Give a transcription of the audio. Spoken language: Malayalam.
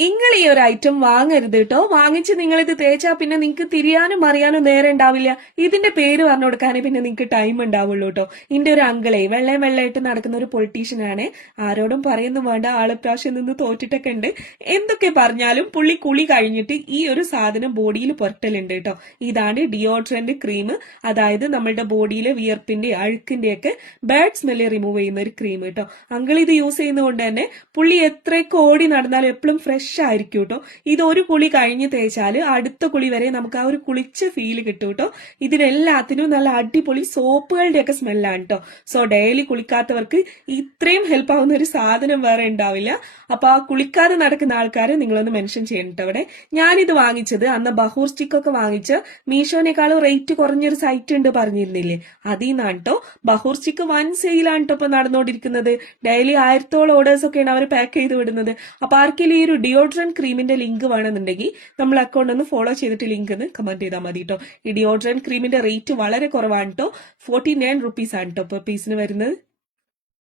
നിങ്ങൾ ഈ ഒരു ഐറ്റം വാങ്ങരുത് കേട്ടോ. വാങ്ങിച്ച് നിങ്ങൾ ഇത് തേച്ചാൽ പിന്നെ നിങ്ങൾക്ക് തിരിയാനും അറിയാനും നേരം ഉണ്ടാവില്ല. ഇതിന്റെ പേര് പറഞ്ഞു കൊടുക്കാനേ പിന്നെ നിങ്ങൾക്ക് ടൈം ഉണ്ടാവുള്ളൂ കേട്ടോ. ഇന്റെ ഒരു അങ്കിളെ വെള്ളയായിട്ട് നടക്കുന്ന ഒരു പൊളിറ്റീഷ്യനാണ്. ആരോടും പറയുന്നു വേണ്ട, ആള് പ്രാവശ്യം നിന്ന് തോറ്റിട്ടൊക്കെ ഉണ്ട്. എന്തൊക്കെ പറഞ്ഞാലും പുള്ളി കുളി കഴിഞ്ഞിട്ട് ഈ ഒരു സാധനം ബോഡിയിൽ പുരട്ടലുണ്ട് കേട്ടോ. ഇതാണ് ഡിയോഡ്രന്റ് ക്രീം. അതായത് നമ്മളുടെ ബോഡിയിലെ വിയർപ്പിന്റെ അഴുക്കിന്റെ ഒക്കെ ബാഡ് സ്മെല്ല് റിമൂവ് ചെയ്യുന്ന ഒരു ക്രീം കേട്ടോ. അങ്കിൾ ഇത് യൂസ് ചെയ്യുന്നതുകൊണ്ട് തന്നെ പുള്ളി എത്രയൊക്കെ ഓടി നടന്നാലും എപ്പോഴും ഫ്രഷ് ആയിരിക്കും കേട്ടോ. ഇത് ഒരു കുളി കഴിഞ്ഞ് തേച്ചാല് അടുത്ത കുളി വരെ നമുക്ക് ആ ഒരു കുളിച്ച ഫീല് കിട്ടും കേട്ടോ. ഇതിനെല്ലാത്തിനും നല്ല അടിപൊളി സോപ്പുകളുടെ ഒക്കെ സ്മെല്ലാണ് കേട്ടോ. സോ ഡെയിലി കുളിക്കാത്തവർക്ക് ഇത്രയും ഹെൽപ്പ് ആവുന്ന ഒരു സാധനം വേറെ ഉണ്ടാവില്ല. അപ്പൊ ആ കുളിക്കാതെ നടക്കുന്ന ആൾക്കാരെ നിങ്ങളൊന്ന് മെൻഷൻ ചെയ്യണം കേട്ടോ. അവിടെ ഞാനിത് വാങ്ങിച്ചത് അന്ന് ബഹൂർ സ്റ്റിക്ക് ഒക്കെ വാങ്ങിച്ച് മീഷോനേക്കാളും റേറ്റ് കുറഞ്ഞൊരു സൈറ്റ് ഉണ്ട് പറഞ്ഞിരുന്നില്ലേ, അതിൽ നിന്നാണ് കേട്ടോ. ബഹൂർ സ്റ്റിക്ക് വൻ സെയിലാണ് കേട്ടോ ഇപ്പൊ നടന്നുകൊണ്ടിരിക്കുന്നത്. ഡെയിലി 1000ഓളം ഓർഡേഴ്സ് ഒക്കെയാണ് അവർ പാക്ക് ചെയ്ത് വിടുന്നത്. അപ്പൊ ആർക്കെങ്കിലും ഈ ഒരു ഡിയോഡ്രന്റ് ക്രീമിന്റെ ലിങ്ക് വേണമെന്നുണ്ടെങ്കിൽ നമ്മൾ അക്കൗണ്ട് ഒന്ന് ഫോളോ ചെയ്തിട്ട് ലിങ്ക് ഒന്ന് കമന്റ് ചെയ്താൽ മതി കേട്ടോ. ഈ ഡിയോഡ്രന്റ് ക്രീമിന്റെ റേറ്റ് വളരെ കുറവാണ് കേട്ടോ. 49 റുപ്പീസ് ആണ് കേട്ടോ പെർ പീസിന് വരുന്നത്.